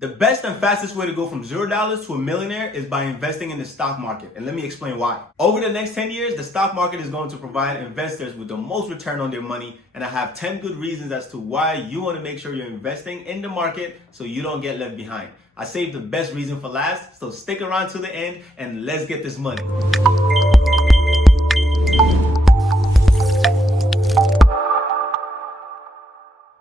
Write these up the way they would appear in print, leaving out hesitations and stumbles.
The best and fastest way to go from $0 to a millionaire is by investing in the stock market. And let me explain why. Over the next 10 years, the stock market is going to provide investors with the most return on their money. And I have 10 good reasons as to why you want to make sure you're investing in the market so you don't get left behind. I saved the best reason for last, so stick around to the end and let's get this money.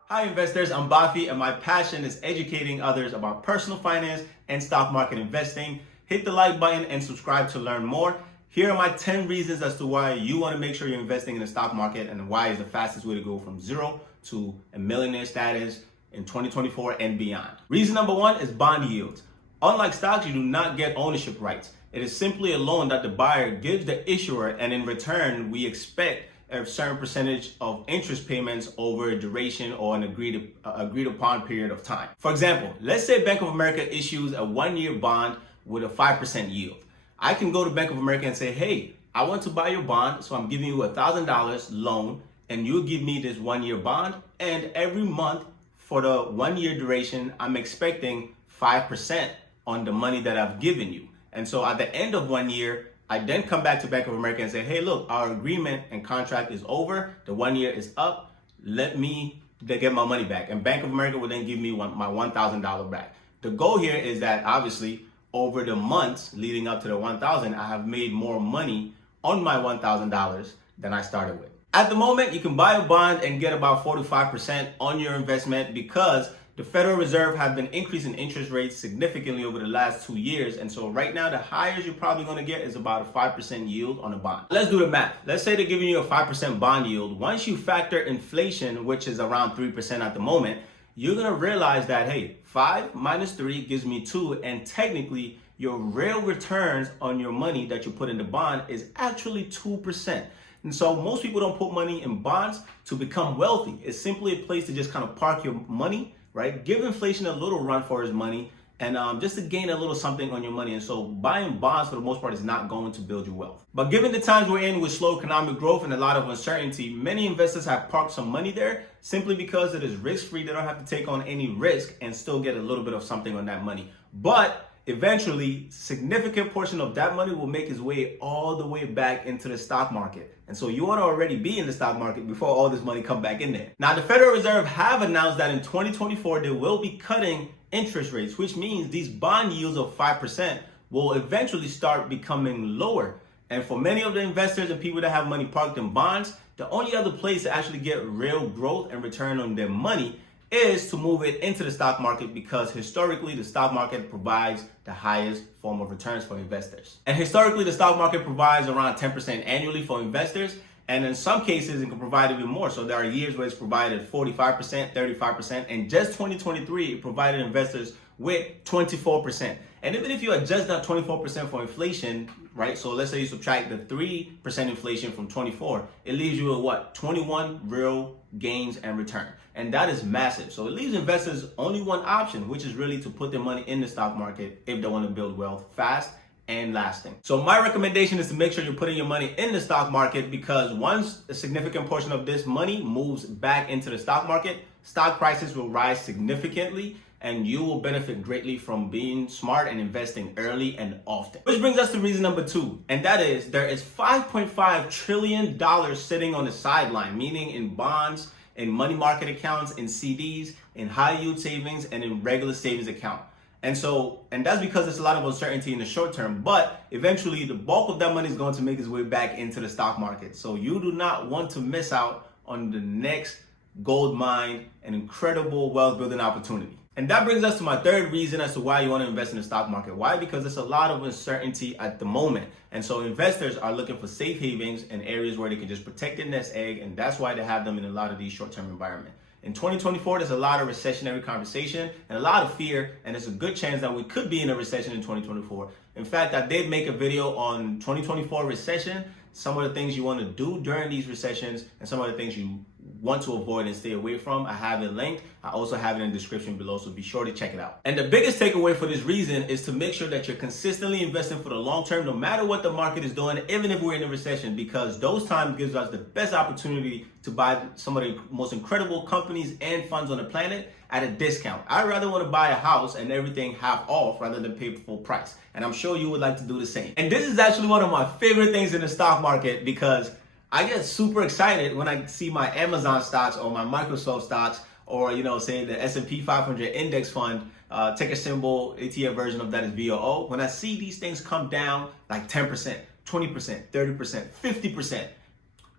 Hi investors, I'm Bafi and my passion is educating others about personal finance and stock market investing. Hit the like button and subscribe to learn more. Here are my 10 reasons as to why you want to make sure you're investing in the stock market and why is the fastest way to go from zero to a millionaire status in 2024 and beyond. Reason number one is bond yields. Unlike stocks, you do not get ownership rights. It is simply a loan that the buyer gives the issuer, and in return, we expect a certain percentage of interest payments over a duration or an agreed upon period of time. For example, let's say Bank of America issues a 1-year bond with a 5% yield. I can go to Bank of America and say, hey, I want to buy your bond, so I'm giving you $1,000 loan, and you give me this 1-year bond, and every month for the 1-year duration, I'm expecting 5% on the money that I've given you. And so at the end of 1 year, I then come back to Bank of America and say, hey, look, our agreement and contract is over. The 1 year is up. Let me get my money back. And Bank of America will then give me my $1,000 back. The goal here is that obviously over the months leading up to the $1,000, I have made more money on my $1,000 than I started with. At the moment, you can buy a bond and get about 45% on your investment because the Federal Reserve have been increasing interest rates significantly over the last 2 years. And so right now, the highest you're probably going to get is about a 5% yield on a bond. Let's do the math. Let's say they're giving you a 5% bond yield. Once you factor inflation, which is around 3% at the moment, you're going to realize that, hey, 5 minus 3 gives me 2. And technically, your real returns on your money that you put in the bond is actually 2%. And so most people don't put money in bonds to become wealthy. It's simply a place to just kind of park your money, right? Give inflation a little run for his money and just to gain a little something on your money. And so buying bonds for the most part is not going to build your wealth. But given the times we're in with slow economic growth and a lot of uncertainty, many investors have parked some money there simply because it is risk-free. They don't have to take on any risk and still get a little bit of something on that money. But eventually, significant portion of that money will make its way all the way back into the stock market. And so you want to already be in the stock market before all this money come back in there. Now, the Federal Reserve have announced that in 2024, they will be cutting interest rates, which means these bond yields of 5% will eventually start becoming lower. And for many of the investors and people that have money parked in bonds, the only other place to actually get real growth and return on their money is to move it into the stock market because historically the stock market provides the highest form of returns for investors. And historically the stock market provides around 10% annually for investors. And in some cases it can provide even more. So there are years where it's provided 45%, 35%, and just 2023 it provided investors with 24%. And even if you adjust that 24% for inflation, right? So let's say you subtract the 3% inflation from 24, it leaves you with what? 21 real gains and return. And that is massive. So it leaves investors only one option, which is really to put their money in the stock market if they want to build wealth fast and lasting. So my recommendation is to make sure you're putting your money in the stock market because once a significant portion of this money moves back into the stock market, stock prices will rise significantly and you will benefit greatly from being smart and investing early and often. Which brings us to reason number 2, and that is there is $5.5 trillion sitting on the sideline, meaning in bonds, in money market accounts, in CDs, in high yield savings, and in regular savings account. And that's because there's a lot of uncertainty in the short term, but eventually the bulk of that money is going to make its way back into the stock market. So you do not want to miss out on the next gold mine and incredible wealth building opportunity. And that brings us to my third reason as to why you want to invest in the stock market. Why? Because there's a lot of uncertainty at the moment. And so investors are looking for safe havens and areas where they can just protect their nest egg. And that's why they have them in a lot of these short-term environments. In 2024, there's a lot of recessionary conversation and a lot of fear. And there's a good chance that we could be in a recession in 2024. In fact, I did make a video on 2024 recession, some of the things you want to do during these recessions and some of the things you want to avoid and stay away from, I have it linked. I also have it in the description below, so be sure to check it out. And the biggest takeaway for this reason is to make sure that you're consistently investing for the long term, no matter what the market is doing, even if we're in a recession, because those times gives us the best opportunity to buy some of the most incredible companies and funds on the planet at a discount. I'd rather want to buy a house and everything half off rather than pay full price. And I'm sure you would like to do the same. And this is actually one of my favorite things in the stock market, because I get super excited when I see my Amazon stocks or my Microsoft stocks, or say the S&P 500 index fund, ticker symbol, ETF version of that is VOO. When I see these things come down like 10%, 20%, 30%, 50%,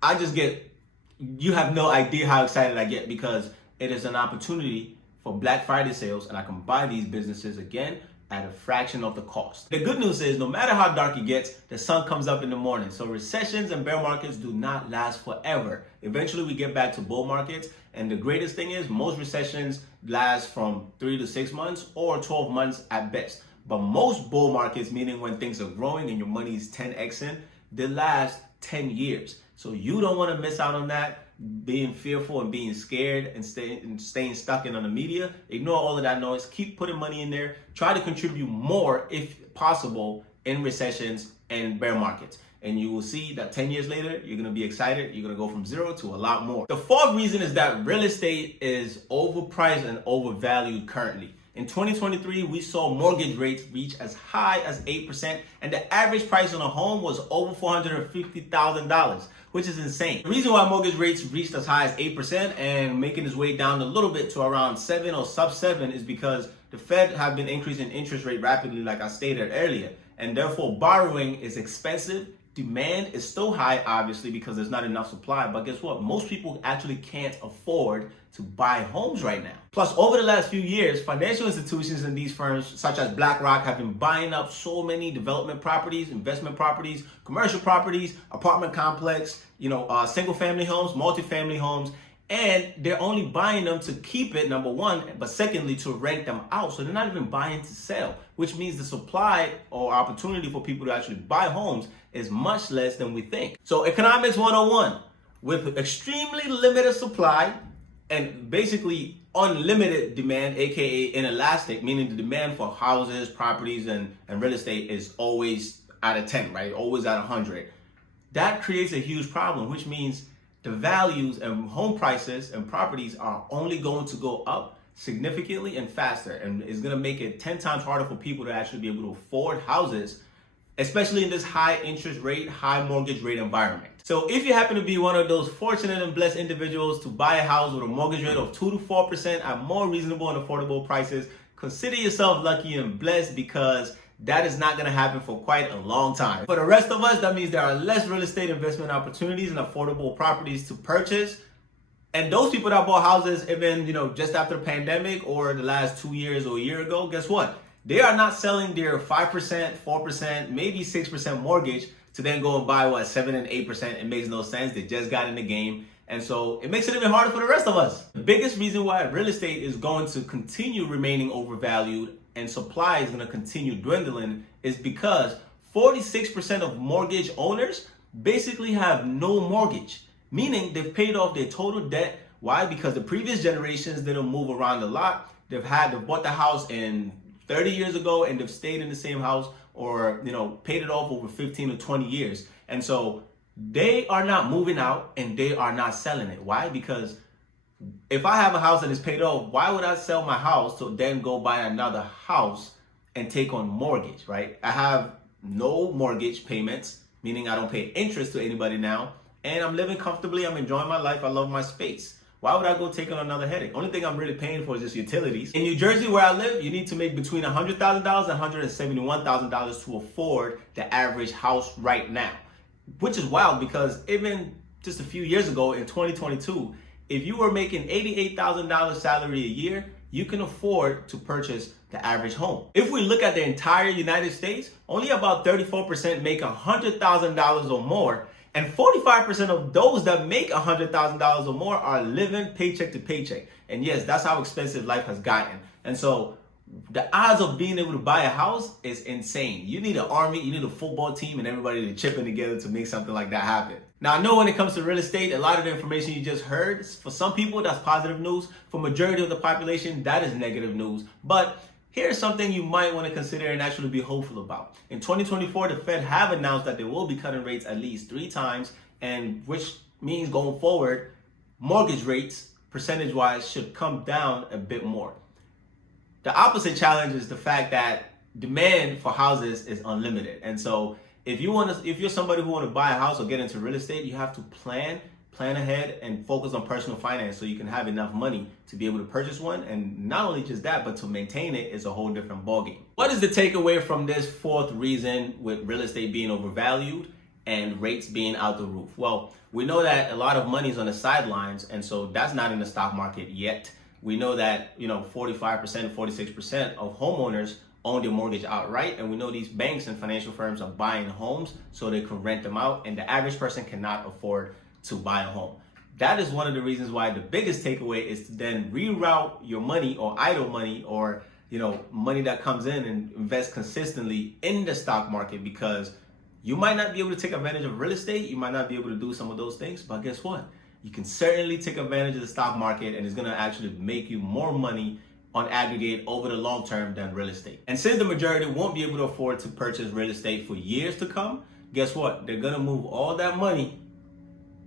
I just get, you have no idea how excited I get, because it is an opportunity for Black Friday sales, and I can buy these businesses again at a fraction of the cost. The good news is, no matter how dark it gets, the sun comes up in the morning. So recessions and bear markets do not last forever. Eventually we get back to bull markets. And the greatest thing is, most recessions last from 3 to 6 months or 12 months at best. But most bull markets, meaning when things are growing and your money is 10xing, they last 10 years. So you don't want to miss out on that, being fearful and being scared and staying stuck in on the media. Ignore all of that noise. Keep putting money in there. Try to contribute more, if possible, in recessions and bear markets. And you will see that 10 years later, you're going to be excited. You're going to go from zero to a lot more. The fourth reason is that real estate is overpriced and overvalued currently. In 2023, we saw mortgage rates reach as high as 8%, and the average price on a home was over $450,000, which is insane. The reason why mortgage rates reached as high as 8% and making its way down a little bit to around 7 or sub 7 is because the Fed have been increasing interest rate rapidly, like I stated earlier, and therefore borrowing is expensive. Demand is still high, obviously, because there's not enough supply. But guess what? Most people actually can't afford to buy homes right now. Plus, over the last few years, financial institutions and these firms, such as BlackRock, have been buying up so many development properties, investment properties, commercial properties, apartment complex, single family homes, multifamily homes. And they're only buying them to keep it, number one, but secondly, to rent them out. So they're not even buying to sell, which means the supply or opportunity for people to actually buy homes is much less than we think. So economics 101, with extremely limited supply and basically unlimited demand, aka inelastic, meaning the demand for houses, properties, and real estate is always at a 10, right? Always at 100. That creates a huge problem, which means the values and home prices and properties are only going to go up significantly and faster, and it's going to make it 10 times harder for people to actually be able to afford houses, especially in this high interest rate, high mortgage rate environment. So if you happen to be one of those fortunate and blessed individuals to buy a house with a mortgage rate of 2 to 4% at more reasonable and affordable prices, consider yourself lucky and blessed, because that is not going to happen for quite a long time. For the rest of us, that means there are less real estate investment opportunities and affordable properties to purchase. And those people that bought houses even, just after the pandemic or the last 2 years or a year ago, guess what? They are not selling their 5%, 4%, maybe 6% mortgage to then go and buy 7 and 8%. It makes no sense. They just got in the game. And so it makes it even harder for the rest of us. The biggest reason why real estate is going to continue remaining overvalued and supply is going to continue dwindling is because 46% of mortgage owners basically have no mortgage, meaning they've paid off their total debt. Why? Because the previous generations didn't move around a lot. They've bought the house in 30 years ago and they've stayed in the same house, or paid it off over 15 or 20 years. And so they are not moving out and they are not selling it. Why? Because if I have a house that is paid off, why would I sell my house to then go buy another house and take on mortgage, right? I have no mortgage payments, meaning I don't pay interest to anybody now, and I'm living comfortably. I'm enjoying my life. I love my space. Why would I go take on another headache? Only thing I'm really paying for is just utilities. In New Jersey, where I live, you need to make between $100,000 and $171,000 to afford the average house right now, which is wild, because even just a few years ago in 2022, if you were making $88,000 salary a year, you can afford to purchase the average home. If we look at the entire United States, only about 34% make $100,000 or more, and 45% of those that make $100,000 or more are living paycheck to paycheck. And yes, that's how expensive life has gotten. And so the odds of being able to buy a house is insane. You need an army, you need a football team, and everybody to chip in together to make something like that happen. Now, I know when it comes to real estate, a lot of the information you just heard, for some people, that's positive news. For majority of the population, that is negative news. But here's something you might want to consider and actually be hopeful about. In 2024, the Fed have announced that they will be cutting rates at least 3 times, and which means going forward, mortgage rates, percentage-wise, should come down a bit more. The opposite challenge is the fact that demand for houses is unlimited. And so if you're somebody who want to buy a house or get into real estate, you have to plan ahead and focus on personal finance so you can have enough money to be able to purchase one. And not only just that, but to maintain it is a whole different ballgame. What is the takeaway from this fourth reason with real estate being overvalued and rates being out the roof? Well, we know that a lot of money is on the sidelines, and so that's not in the stock market yet. We know that 45%, 46% of homeowners own their mortgage outright, and we know these banks and financial firms are buying homes so they can rent them out, and the average person cannot afford to buy a home. That is one of the reasons why the biggest takeaway is to then reroute your money or idle money or money that comes in and invest consistently in the stock market, because you might not be able to take advantage of real estate, you might not be able to do some of those things, but guess what? You can certainly take advantage of the stock market, and it's going to actually make you more money on aggregate over the long term than real estate. And since the majority won't be able to afford to purchase real estate for years to come, guess what? They're going to move all that money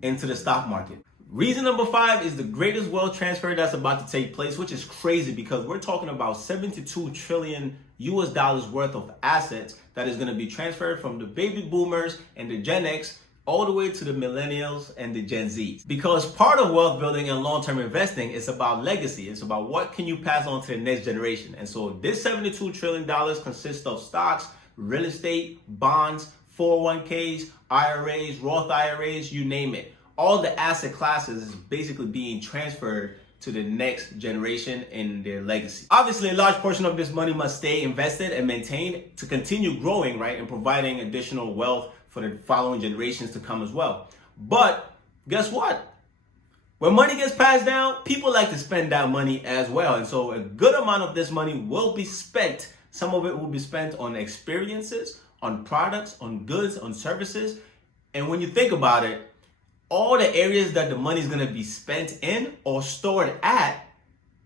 into the stock market. Reason number 5 is the greatest wealth transfer that's about to take place, which is crazy because we're talking about 72 trillion US dollars worth of assets that is going to be transferred from the baby boomers and the Gen X all the way to the millennials and the Gen Zs. Because part of wealth building and long-term investing is about legacy. It's about what can you pass on to the next generation. And so this $72 trillion consists of stocks, real estate, bonds, 401ks, IRAs, Roth IRAs, you name it. All the asset classes is basically being transferred to the next generation in their legacy. Obviously, a large portion of this money must stay invested and maintained to continue growing, right, and providing additional wealth for the following generations to come as well. But guess what? When money gets passed down, people like to spend that money as well. And so a good amount of this money will be spent. Some of it will be spent on experiences, on products, on goods, on services. And when you think about it, all the areas that the money is going to be spent in or stored at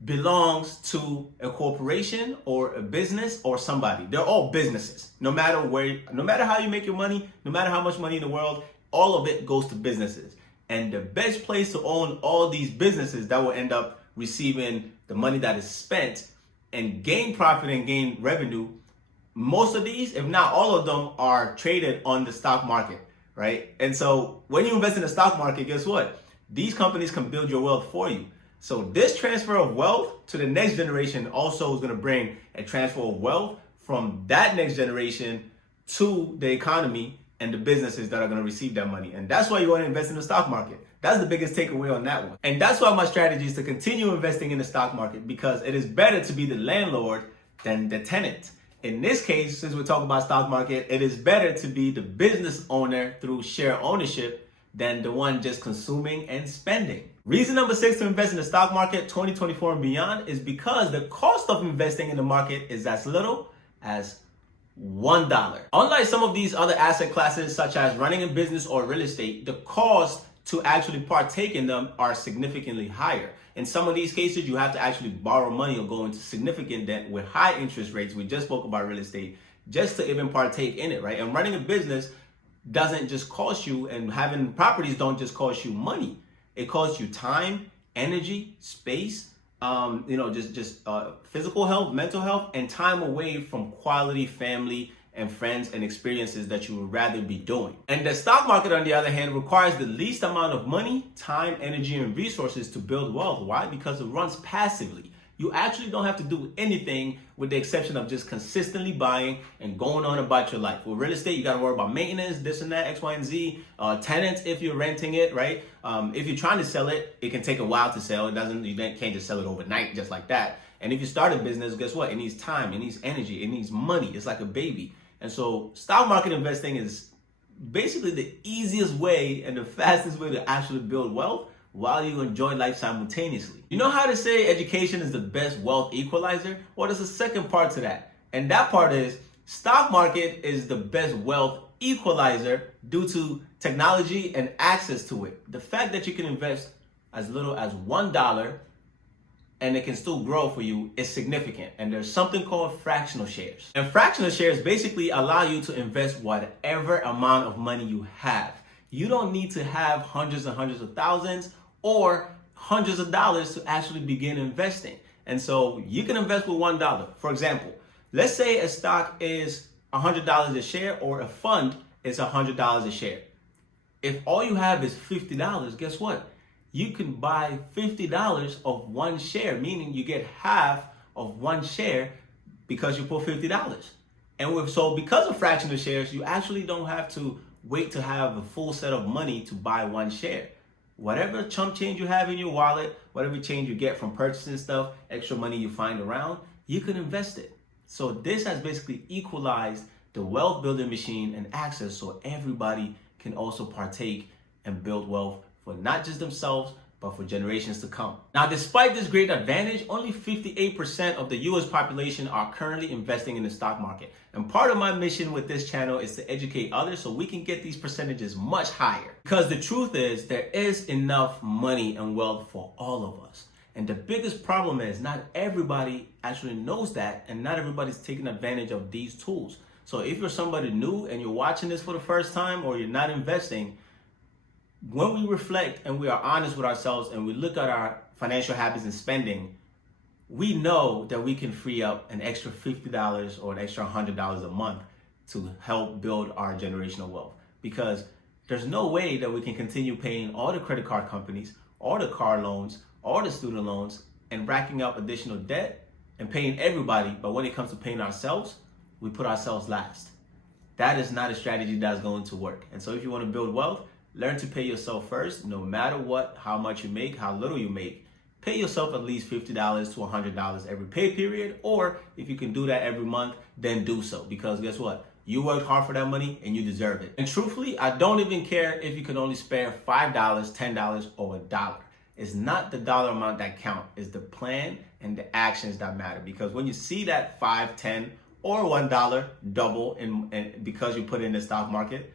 belongs to a corporation or a business or somebody. They're all businesses. No matter how you make your money, no matter how much money in the world, all of it goes to businesses. And the best place to own all these businesses that will end up receiving the money that is spent and gain profit and gain revenue, most of these, if not all of them, are traded on the stock market, right? And so when you invest in the stock market, guess what? These companies can build your wealth for you. So this transfer of wealth to the next generation also is going to bring a transfer of wealth from that next generation to the economy and the businesses that are going to receive that money. And that's why you want to invest in the stock market. That's the biggest takeaway on that one. And that's why my strategy is to continue investing in the stock market, because it is better to be the landlord than the tenant. In this case, since we're talking about stock market, it is better to be the business owner through share ownership than the one just consuming and spending. Reason number 6 to invest in the stock market 2024 and beyond is because the cost of investing in the market is as little as $1. Unlike some of these other asset classes, such as running a business or real estate, the cost to actually partake in them are significantly higher. In some of these cases, you have to actually borrow money or go into significant debt with high interest rates. We just spoke about real estate just to even partake in it, right? And running a business doesn't just cost you, and having properties don't just cost you money. It costs you time, energy, space, physical health, mental health, and time away from quality family and friends and experiences that you would rather be doing. And the stock market, on the other hand, requires the least amount of money, time, energy, and resources to build wealth. Why? Because it runs passively. You actually don't have to do anything with the exception of just consistently buying and going on about your life. With real estate, you got to worry about maintenance, this and that, X, Y, and Z, tenants if you're renting it, right? If you're trying to sell it, it can take a while to sell. You can't just sell it overnight just like that. And if you start a business, guess what? It needs time, it needs energy, it needs money. It's like a baby. And so stock market investing is basically the easiest way and the fastest way to actually build wealth while you enjoy life simultaneously. You know how to say education is the best wealth equalizer? Well, there's a second part to that. And that part is stock market is the best wealth equalizer due to technology and access to it. The fact that you can invest as little as $1 and it can still grow for you is significant. And there's something called fractional shares. And fractional shares basically allow you to invest whatever amount of money you have. You don't need to have hundreds and hundreds of thousands or hundreds of dollars to actually begin investing. And so you can invest with $1. For example, let's say a stock is $100 a share or a fund is $100 a share. If all you have is $50, guess what? You can buy $50 of one share, meaning you get half of one share because you put $50. And so because of fractional shares, you actually don't have to wait to have a full set of money to buy one share. Whatever chump change you have in your wallet, whatever change you get from purchasing stuff, extra money you find around, you can invest it. So this has basically equalized the wealth building machine and access so everybody can also partake and build wealth for not just themselves, but for generations to come. Now, despite this great advantage, only 58% of the US population are currently investing in the stock market. And part of my mission with this channel is to educate others so we can get these percentages much higher. Because the truth is, there is enough money and wealth for all of us. And the biggest problem is not everybody actually knows that, and not everybody's taking advantage of these tools. So if you're somebody new and you're watching this for the first time or you're not investing, when we reflect and we are honest with ourselves and we look at our financial habits and spending, we know that we can free up an extra $50 or an extra $100 a month to help build our generational wealth. Because there's no way that we can continue paying all the credit card companies, all the car loans, all the student loans, and racking up additional debt and paying everybody. But when it comes to paying ourselves, we put ourselves last. That is not a strategy that's going to work. And so if you want to build wealth, learn to pay yourself first, no matter what, how much you make, how little you make. Pay yourself at least $50 to $100 every pay period, or if you can do that every month, then do so. Because guess what? You worked hard for that money and you deserve it. And truthfully, I don't even care if you can only spare $5, $10, or $1. It's not the dollar amount that count, it's the plan and the actions that matter. Because when you see that $5, $10, or $1 double because you put it in the stock market,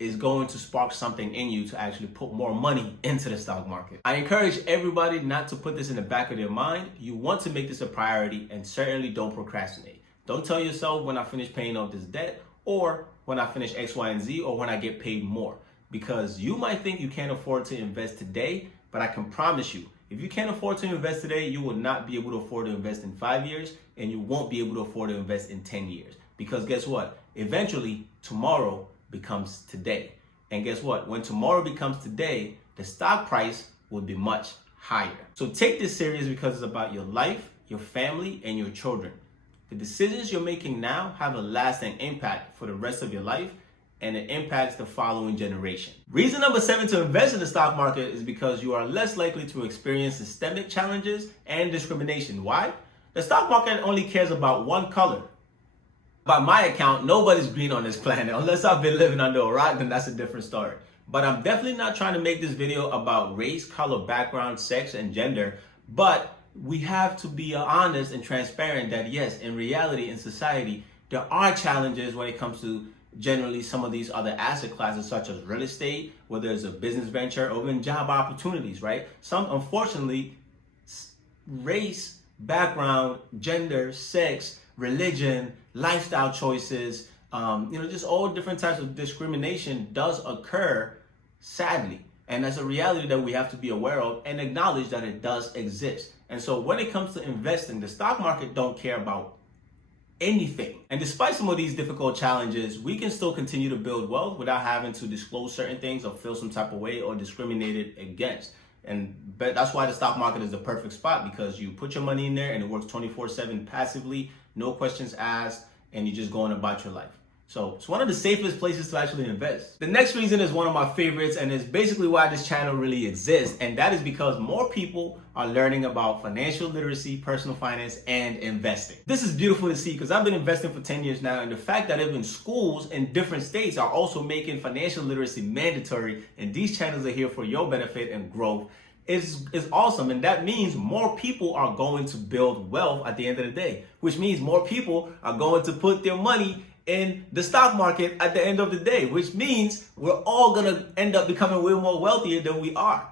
is going to spark something in you to actually put more money into the stock market. I encourage everybody not to put this in the back of their mind. You want to make this a priority, and certainly don't procrastinate. Don't tell yourself when I finish paying off this debt, or when I finish X, Y, and Z, or when I get paid more. Because you might think you can't afford to invest today, but I can promise you, if you can't afford to invest today, you will not be able to afford to invest in 5 years, and you won't be able to afford to invest in 10 years. Because guess what? Eventually, tomorrow becomes today. And guess what? When tomorrow becomes today, the stock price will be much higher. So take this serious because it's about your life, your family, and your children. The decisions you're making now have a lasting impact for the rest of your life, and it impacts the following generation. Reason number 7 to invest in the stock market is because you are less likely to experience systemic challenges and discrimination. Why? The stock market only cares about one color. By my account, nobody's green on this planet. Unless I've been living under a rock, then that's a different story. But I'm definitely not trying to make this video about race, color, background, sex, and gender. But we have to be honest and transparent that yes, in reality, in society, there are challenges when it comes to generally some of these other asset classes, such as real estate, whether it's a business venture, or even job opportunities, right? Some, unfortunately, race, background, gender, sex, religion, lifestyle choices, just all different types of discrimination does occur, sadly. And that's a reality that we have to be aware of and acknowledge that it does exist. And so when it comes to investing, the stock market don't care about anything. And despite some of these difficult challenges, we can still continue to build wealth without having to disclose certain things or feel some type of way or discriminated against. But that's why the stock market is the perfect spot, because you put your money in there and it works 24/7 passively, no questions asked, and you're just going about your life. So it's one of the safest places to actually invest. The next reason is one of my favorites, and is basically why this channel really exists. And that is because more people are learning about financial literacy, personal finance, and investing. This is beautiful to see because I've been investing for 10 years now. And the fact that even schools in different states are also making financial literacy mandatory, and these channels are here for your benefit and growth, is awesome. And that means more people are going to build wealth at the end of the day, which means more people are going to put their money in the stock market at the end of the day, which means we're all gonna end up becoming way more wealthier than we are.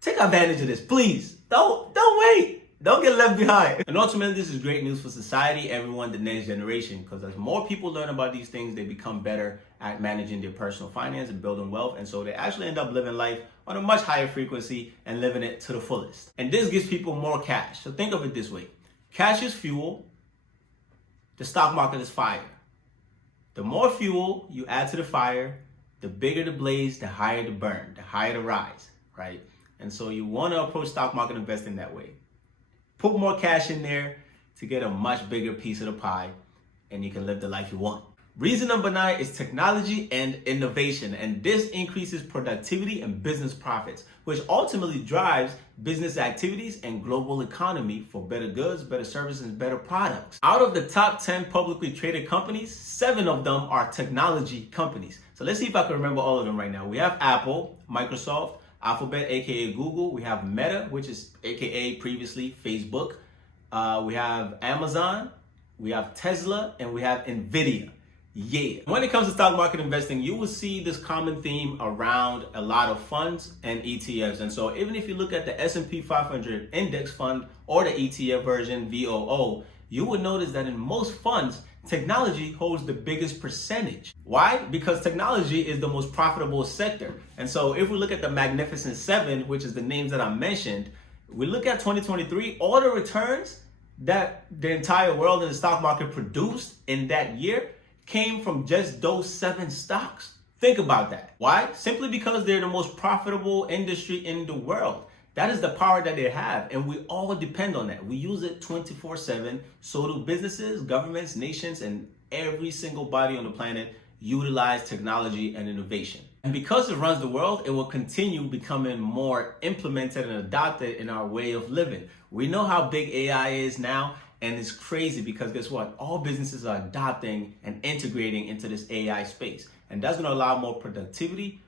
Take advantage of this, please. Don't wait. Don't get left behind. And ultimately, this is great news for society, everyone, the next generation, because as more people learn about these things, they become better at managing their personal finance and building wealth. And so they actually end up living life on a much higher frequency and living it to the fullest. And this gives people more cash. So think of it this way. Cash is fuel. The stock market is fire. The more fuel you add to the fire, the bigger the blaze, the higher the burn, the higher the rise, right? And so you want to approach stock market investing that way. Put more cash in there to get a much bigger piece of the pie, and you can live the life you want. Reason number 9 is technology and innovation, and this increases productivity and business profits, which ultimately drives business activities and global economy for better goods, better services, and better products. Out of the top 10 publicly traded companies, 7 of them are technology companies. So let's see if I can remember all of them right now. We have Apple, Microsoft, Alphabet, aka Google. We have Meta, which is aka previously Facebook. We have Amazon, we have Tesla, and we have Nvidia. Yeah. When it comes to stock market investing, you will see this common theme around a lot of funds and ETFs. And so even if you look at the S&P 500 index fund or the ETF version, VOO, you will notice that in most funds, technology holds the biggest percentage. Why? Because technology is the most profitable sector. And so if we look at the Magnificent Seven, which is the names that I mentioned, we look at 2023, all the returns that the entire world and the stock market produced in that year came from just those 7 stocks. Think about that. Why? Simply because they're the most profitable industry in the world. That is the power that they have, and we all depend on that. We use it 24/7. So do businesses, governments, nations, and every single body on the planet utilize technology and innovation. And because it runs the world, it will continue becoming more implemented and adopted in our way of living. We know how big AI is now, and it's crazy because guess what? All businesses are adopting and integrating into this AI space. And that's going to allow more productivity,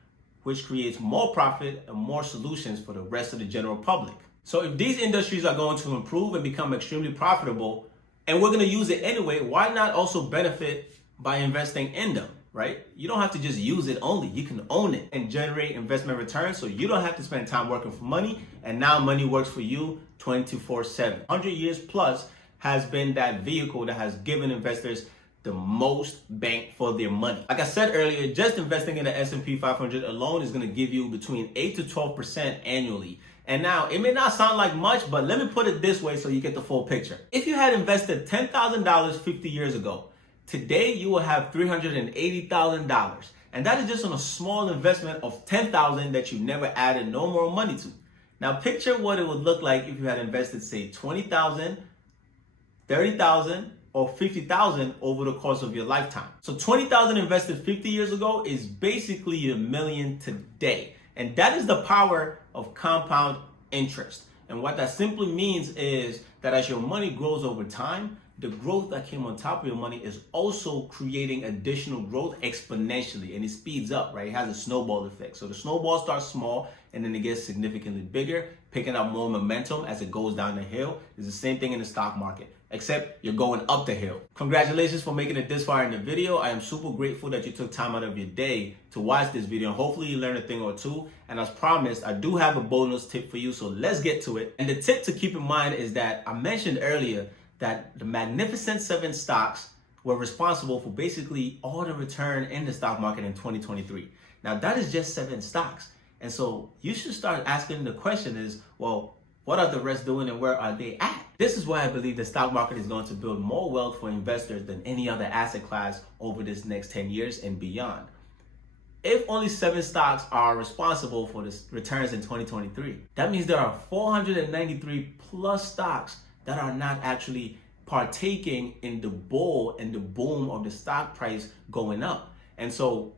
which creates more profit and more solutions for the rest of the general public. So if these industries are going to improve and become extremely profitable, and we're going to use it anyway, why not also benefit by investing in them, right? You don't have to just use it only. You can own it and generate investment returns, so you don't have to spend time working for money, and now money works for you 24/7. 100 years plus has been that vehicle that has given investors the most bang for their money. Like I said earlier, just investing in the S&P 500 alone is going to give you between 8 to 12% annually. And now, it may not sound like much, but let me put it this way so you get the full picture. If you had invested $10,000 50 years ago, today you will have $380,000. And that is just on a small investment of $10,000 that you never added no more money to. Now picture what it would look like if you had invested, say, $20,000, $30,000, or $50,000 over the course of your lifetime. So $20,000 invested 50 years ago is basically $1 million today. And that is the power of compound interest. And what that simply means is that as your money grows over time, the growth that came on top of your money is also creating additional growth exponentially, and it speeds up, right? It has a snowball effect. So the snowball starts small and then it gets significantly bigger, picking up more momentum as it goes down the hill. It's the same thing in the stock market, except you're going up the hill. Congratulations for making it this far in the video. I am super grateful that you took time out of your day to watch this video, and hopefully you learned a thing or two. And as promised, I do have a bonus tip for you, so let's get to it. And the tip to keep in mind is that I mentioned earlier that the Magnificent Seven stocks were responsible for basically all the return in the stock market in 2023. Now that is just 7 stocks. And so you should start asking the question is, well, what are the rest doing and where are they at? This is why I believe the stock market is going to build more wealth for investors than any other asset class over this next 10 years and beyond. If only 7 stocks are responsible for the returns in 2023, that means there are 493 plus stocks that are not actually partaking in the bull and the boom of the stock price going up. And so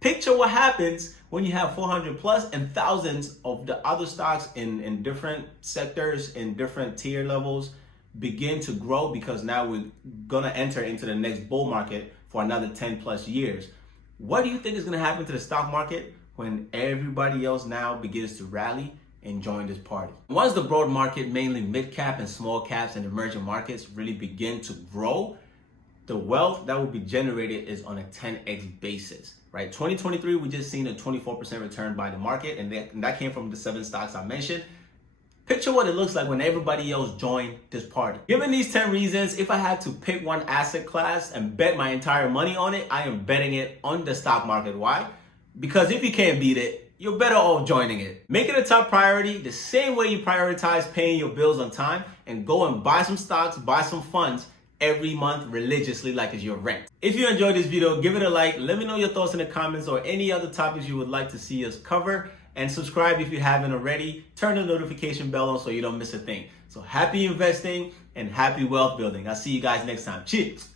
picture what happens when you have 400 plus and thousands of the other stocks in different sectors, in different tier levels, begin to grow, because now we're gonna enter into the next bull market for another 10 plus years. What do you think is gonna happen to the stock market when everybody else now begins to rally and join this party? Once the broad market, mainly mid cap and small caps and emerging markets, really begin to grow, the wealth that will be generated is on a 10x basis, right? 2023, we just seen a 24% return by the market, and that came from the 7 stocks I mentioned. Picture what it looks like when everybody else joined this party. Given these 10 reasons, if I had to pick one asset class and bet my entire money on it, I am betting it on the stock market. Why? Because if you can't beat it, you're better off joining it. Make it a top priority the same way you prioritize paying your bills on time, and go and buy some stocks, buy some funds every month religiously like it's your rent. If you enjoyed this video, give it a like. Let me know your thoughts in the comments or any other topics you would like to see us cover. And subscribe if you haven't already. Turn the notification bell on so you don't miss a thing. So happy investing and happy wealth building. I'll see you guys next time. Cheers.